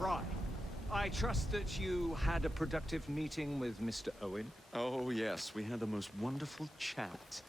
Fry. I trust that you had a productive meeting with Mr. Owen? Oh, yes. We had the most wonderful chat.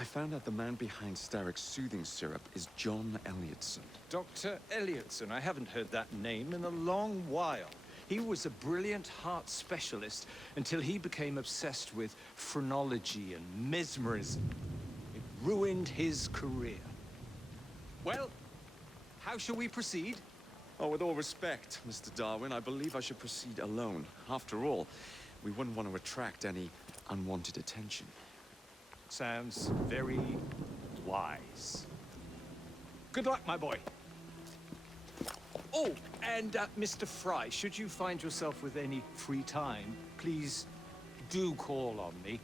I found out the man behind Starrick's soothing syrup is John Elliotson. Dr. Elliotson. I haven't heard that name in a long while. He was a brilliant heart specialist until he became obsessed with phrenology and mesmerism. It ruined his career. Well, how shall we proceed? Oh, with all respect, Mr. Darwin, I believe I should proceed alone. After all, we wouldn't want to attract any unwanted attention. Sounds very wise. Good luck, my boy. Oh, and Mr. Fry, should you find yourself with any free time, please do call on me.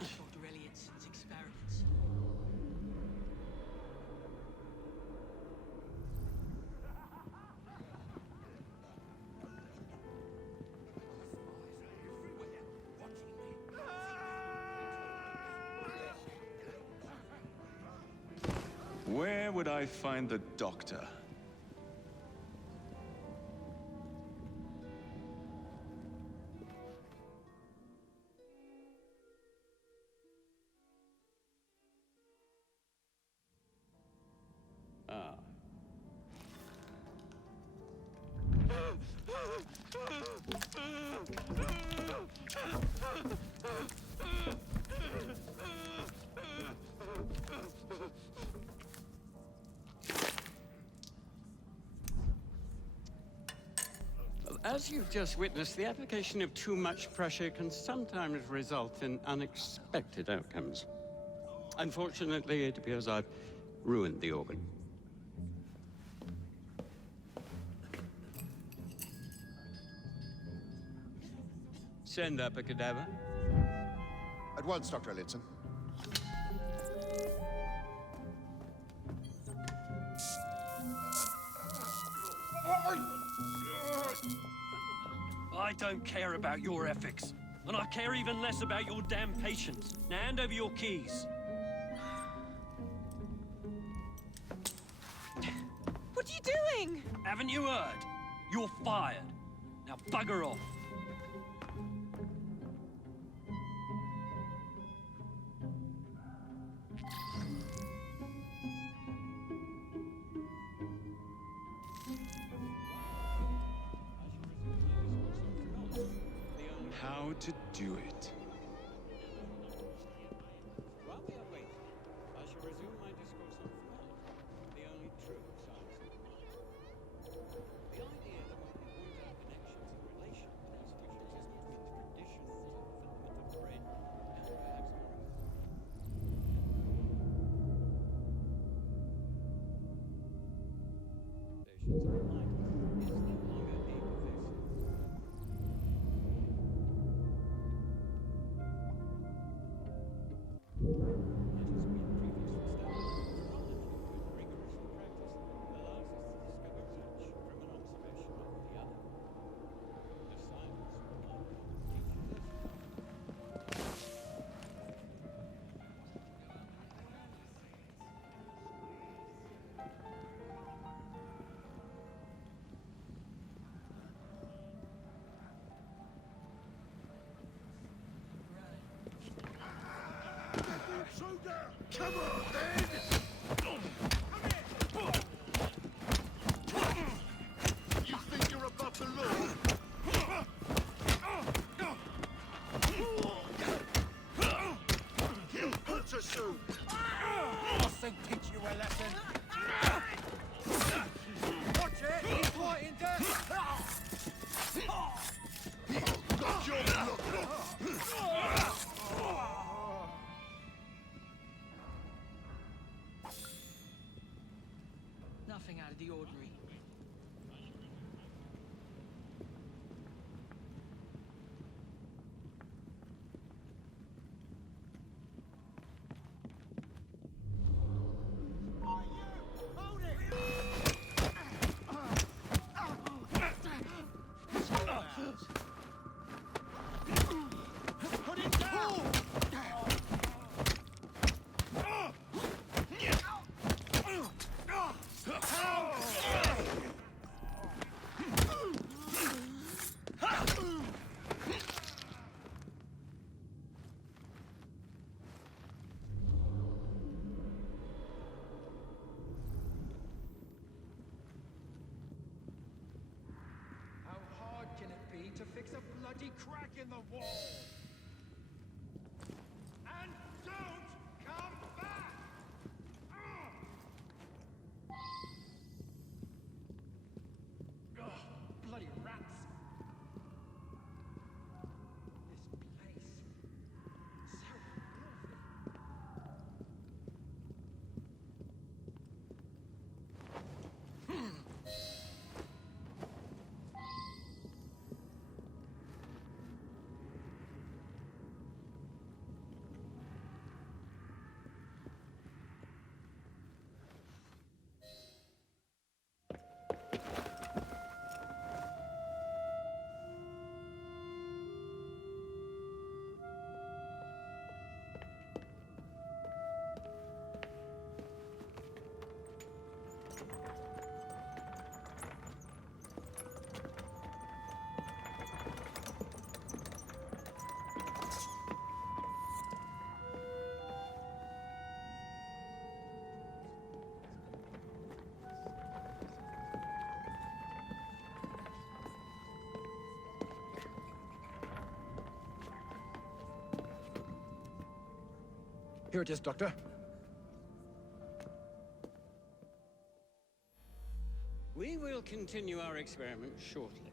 Dr. Elliot's experiments. Where would I find the doctor? Ah. As you've just witnessed, the application of too much pressure can sometimes result in unexpected outcomes. Unfortunately, it appears I've ruined the organ. Send up a cadaver. At once, Dr. Elliotson. I don't care about your ethics. And I care even less about your damn patience. Now hand over your keys. What are you doing? Haven't you heard? You're fired. Now bugger off. how to do it. While we are waiting, I shall resume my discourse on philosophy, the only true science of the mind. The idea that one can point out connections and relations which exist between the traditions of development of the brain and perhaps more stations of the mind is no longer a pervasive. It has been previously established that chronology, when rigorously practiced, allows us to discover each from an observation of the other. The science of mind teaches us You think you're above the law? He'll hurt us soon. Must they teach you a lesson? Watch it! He's fighting death! Got your blood. Nothing out of the ordinary. Hold it! Put it down! How hard can it be to fix a bloody crack in the wall? And don't come back! Ugh, bloody rats! This place, so filthy. Here it is, Doctor. We will continue our experiment shortly.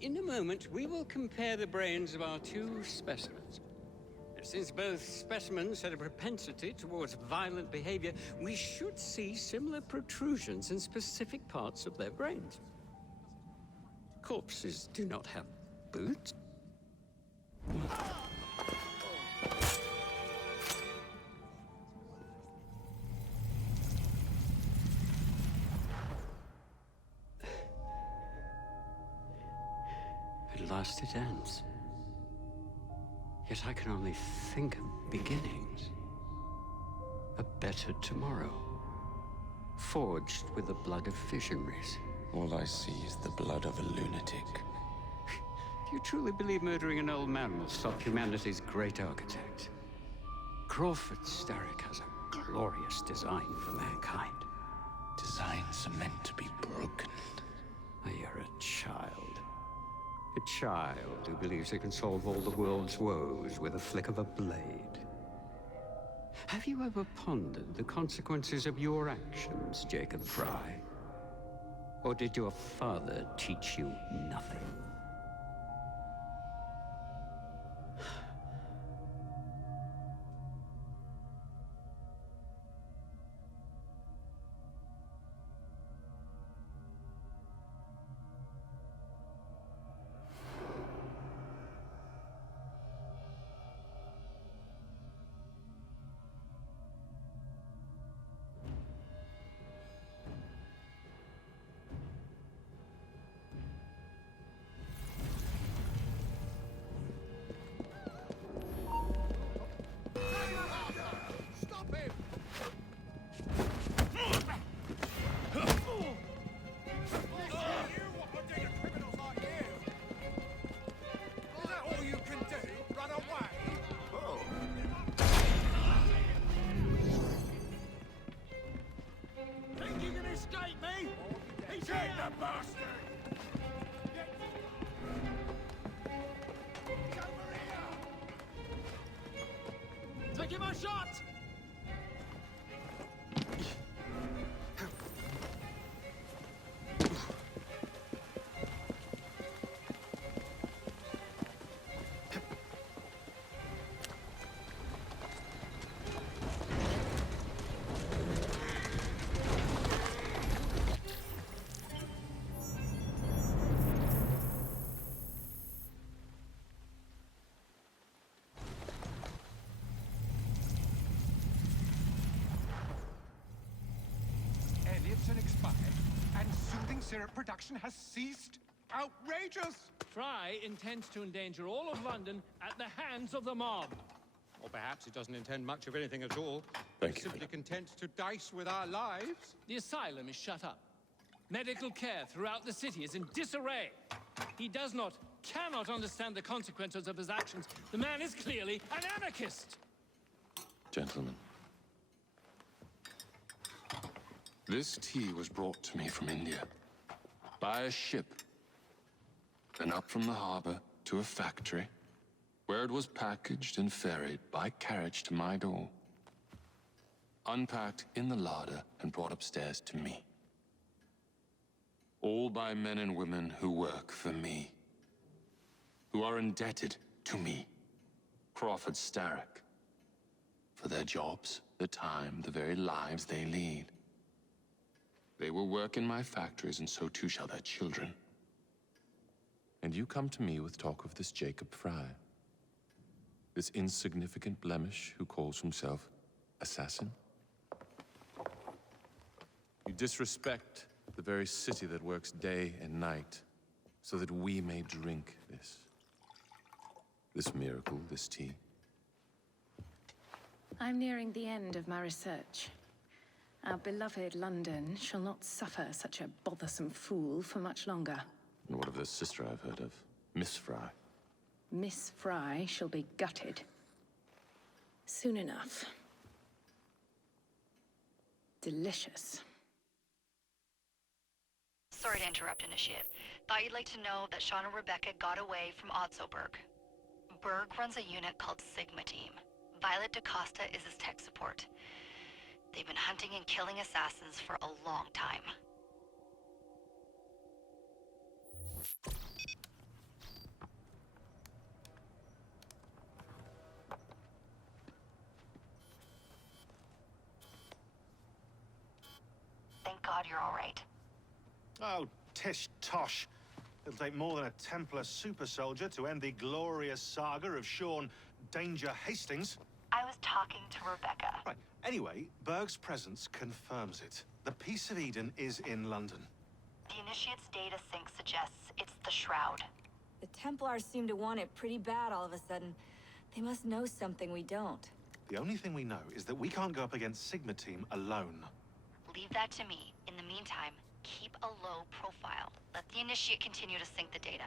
In a moment, we will compare the brains of our two specimens. Since both specimens had a propensity towards violent behavior, we should see similar protrusions in specific parts of their brains. Corpses do not have boots. At last it ends. Yet I can only think of beginnings. A better tomorrow. Forged with the blood of visionaries. All I see is the blood of a lunatic. Do you truly believe murdering an old man will stop humanity's great architect? Crawford Starrick has a glorious design for mankind. Designs are meant to be broken. You're a child. A child who believes it can solve all the world's woes with a flick of a blade. Have you ever pondered the consequences of your actions, Jacob Fry? Or did your father teach you nothing? Stop him! You want to do to criminals like you? Is that all you can do? Run away? Think you can escape me? He's here, the bastard! He's over here! Taking my shot! Elliotson expired, and soothing syrup production has ceased? Outrageous! Fry intends to endanger all of London at the hands of the mob. Or perhaps he doesn't intend much of anything at all. Thank He's you. simply content to dice with our lives. The asylum is shut up. Medical care throughout the city is in disarray. He cannot understand the consequences of his actions. The man is clearly an anarchist. Gentlemen. This tea was brought to me from India. By a ship. Then up from the harbor to a factory, where it was packaged and ferried by carriage to my door. Unpacked in the larder and brought upstairs to me. All by men and women who work for me. Who are indebted to me, Crawford Starrick, for their jobs, the time, the very lives they lead. They will work in my factories, and so too shall their children. And you come to me with talk of this Jacob Fry, this insignificant blemish who calls himself assassin? You disrespect the very city that works day and night so that we may drink this miracle, this tea. I'm nearing the end of my research. Our beloved London shall not suffer such a bothersome fool for much longer. And what of this sister I've heard of, Miss Fry? Miss Fry shall be gutted. Soon enough. Delicious. Sorry to interrupt, Initiate. Thought you'd like to know that Sean and Rebecca got away from Otzoberg. Berg runs a unit called Sigma Team. Violet DaCosta is his tech support. They've been hunting and killing assassins for a long time. Thank God you're all right. Oh, tish tosh. It'll take more than a Templar super soldier to end the glorious saga of Sean Danger Hastings. I was talking to Rebecca. Right. Anyway, Berg's presence confirms it. The Peace of Eden is in London. The Initiate's data sync suggests it's the Shroud. The Templars seem to want it pretty bad all of a sudden. They must know something we don't. The only thing we know is that we can't go up against Sigma Team alone. Leave that to me. In the meantime, keep a low profile. Let the Initiate continue to sync the data.